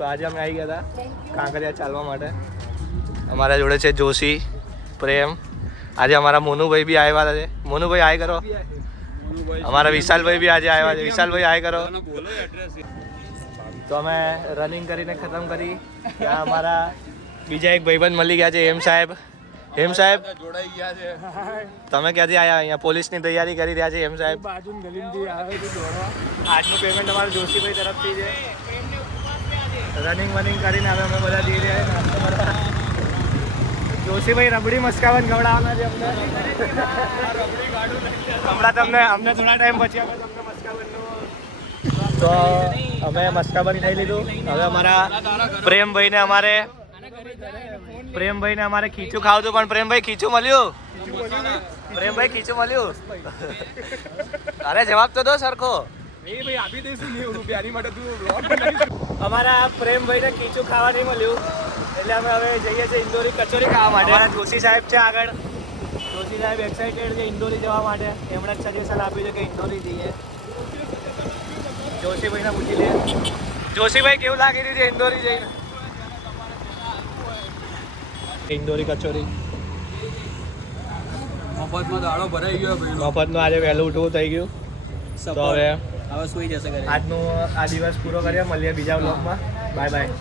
તો આજે અમે આવી ગયા હતા કાંકરિયા ચાલવા માટે. અમારા જોડે છે જોશી, પ્રેમ. આજે અમારા મોનુભાઈ બી આવ્યા છે. મોનુભાઈ હાય કરો. અમારા વિશાલભાઈ બી આજે આવ્યા છે. વિશાલભાઈ હાય કરો. તો અમે રનિંગ કરીને ખતમ કરી. ત્યાં અમારા બીજા એક ભાઈબંધ મળી ગયા છે, હેમ સાહેબ. હેમ સાહેબ જોડાઈ ગયા છે. તમે ક્યાંથી આવ્યા? અહીંયા પોલીસની તૈયારી કરી રહ્યા છે હેમ સાહેબ. આજનું પેમેન્ટ અમારા જોશીભાઈ તરફથી છે. રનિંગ વનિંગ કરીને હવે અમે બધા જઈ રહ્યા છીએ. જોશીભાઈ રબડી મસ્કાવન ખવડાવવાના છે અમને. હમણાં તમને અમને થોડા ટાઈમ પછી અમે તમને મસ્કાવનનું. તો અમે મસ્કાબન ખાઈ લીધું. હવે અમારા પ્રેમભાઈને અમારે ખીચું ખાવું હતું, પણ પ્રેમભાઈ ખીચું મળ્યું? પ્રેમભાઈ ખીચું મળ્યું? અરે જવાબ તો દો સરખો. અમારા પ્રેમભાઈને ખીચું ખાવા નહીં મળ્યું એટલે અમે હવે જઈએ છીએ ઇન્દોરી કચોરી ખાવા માટે. અમારા જોશી સાહેબ છે આગળ. જોશી સાહેબ એક્સાઇટેડ છે ઇન્દોરી જવા માટે. એમણે સજેશન આપ્યું છે કે ઇન્દોરી જઈએ. જોશીભાઈને પૂછી લઈએ. જોશીભાઈ કેવું લાગી રહ્યું છે ઇન્દોરી જઈને? ઇન્દોરી કચોરી મફતમાં દાડો ભરાઈ ગયો ભાઈ. મફતનું આજે વહેલું ઉઠવું થઈ ગયું. તો હવે સુઈ જશે. આજનો આ દિવસ પૂરો કરીએ. મળીએ બીજા વ્લોગમાં. Bye bye.